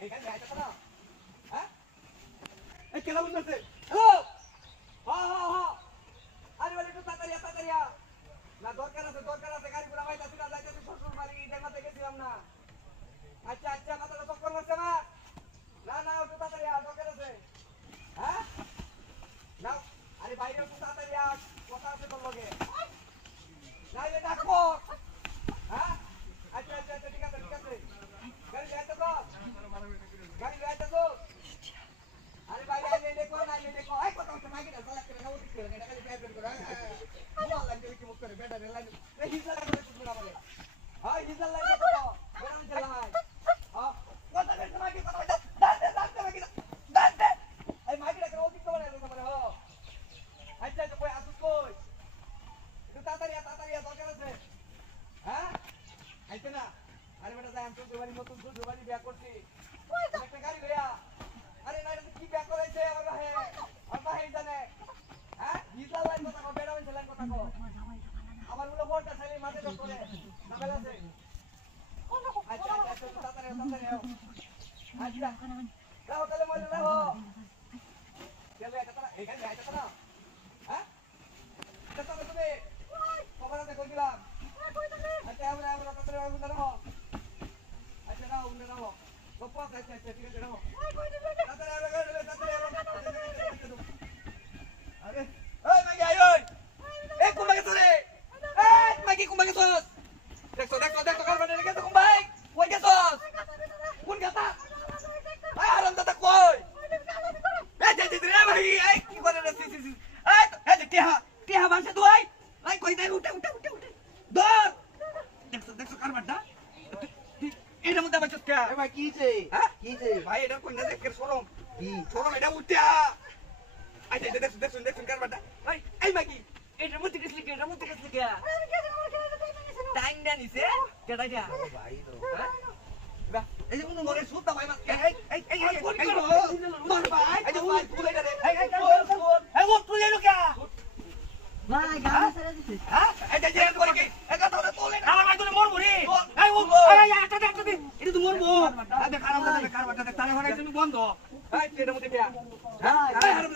এখানে যাইতে না হ্যাঁ এই কেলা বলতেছে হ্যালো হ্যাঁ আরে বলে একটু তাড়াতাড়ি না দরকার আছে গাড়ি পুরা বাইতে না যাইতেছি শ্বশুর বাড়ি দেখাতে গেছিলাম না আচ্ছা মাথাটা চক্কর মারছে না একটু তাড়াতাড়ি দরকার আছে হ্যাঁ না আরে বাইরে একটু তাড়াতাড়ি কথা আছে তোর লগে নাইলে ডাকবো হ্যাঁ আচ্ছা ঠিক আছে গাড়ি যাইতে তো আরে বাইরে আইলে দেখো আই কথা হচ্ছে মাইকে না চালাক করে না ওদিক করে এটা খালি প্রাইভেট করে মোবাইল লাইন দিয়ে কি মুখ করে বেটা লাইন এই হিসাব করে তুমি না বলে হাই হিসাব লাইন তো বেরাম চালাই কথা বেটা মাইকে কথা দাঁড়তে মাইকে দাঁড়তে এই মাইকে করে ওদিক করে না বলে আচ্ছা কই আসুস কই একটু তাড়াতাড়ি দরকার আছে হ্যাঁ আইতে না আরে বেটা যাই আমি তো জোবানি নতুন জোবানি বিয়া করছি একটা গাড়ি লইয়া আরে না এটা কি বিয়া করাইছে আমার ভাই জানে হ্যাঁ ভিজা লাইন কথা কো বেড়া লাইন কথা কো আমার গুলো বড়টা ছেলে মাঝে তো করে না বেলা আছে আচ্ছা তাড়াতাড়ি আচ্ছা রাও তাহলে মজা রাও চলে একটা এখানে যাইতে না হ্যাঁ এটা তো তুমি খবর আছে কই দিলাম আচ্ছা আমরা তাড়াতাড়ি উঠে নাও আচ্ছা নাও উঠে নাও গোপা আচ্ছা ঠিক আছে নাও আরে এই মাগি আই ওই এই কোন মাগি তোরে এই মাগি কোন মাগি তোস দেখো কারবা দেখে তো কোন ভাই কই গেছস কোন গাতা আই আরাম দাদা কই এই যে রে ভাই এই কি করে রে সি এই টিহা বাসে তুই এই কই দে উঠে দর দেখো কারবাটা এটা মধ্যে বাচ্চা কে এ ভাই কিছে হ্যাঁ কিছে ভাই এটা কোন না দেখের শরম কি শরম এটা উঠে আচ্ছা দেখুন কারবাটা ভাই এই মাগি এটার মধ্যে গেছলি কে টাইম না নিছে কেডা দিয়া ভাই তো বা এই যে কোনো মরে সুতা ভাই এই মর ভাই এই যে তুলে দে এই ও তুলে লো কে ভাই গাড়ি ছেড়ে দিছে হ্যাঁ এই যে করে কি এই কথা তুলে আমার ভাই তুই মরবো রে এই ও এই একটা দে এটা তুই মরবো দেখ কারবাটা দেখ তারে হরে তুমি বন্ধ এই এটার মধ্যে কে হ্যাঁ এই হারাম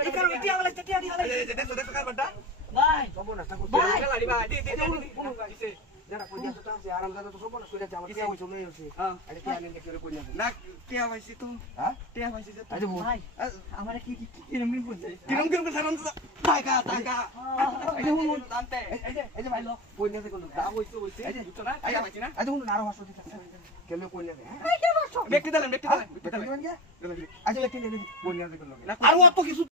এই কারণে টিয়া বলে টিয়া দি এই দেখো কারবাটা ভাই সব না থাকো ভাই খেলাড়ি ভাই দি যারা কই যাচ্ছে তো আছে আরাম দাদা তো সব না সইরা আমার টিয়া হইছে লই হইছে হ্যাঁ আরে টিয়া নিয়ে কি করে কই যাবে না টিয়া ভাইছি তো হ্যাঁ টিয়া ভাইছি তো আরে বল ভাই আমারে কি কিরম বলছে কিরম সারাম টাকা দান্তে এই যে ভাই লো কই নিয়ে কোন দাম হইছে বুঝছো না টাকা পাইছি না আজ কোন নারো হাসো দিতে কেলে কই নিয়ে হ্যাঁ ব্যক্তি দিলেন আচ্ছা ব্যক্তি নিয়ে কই নিয়ে কোন আর অত কিছু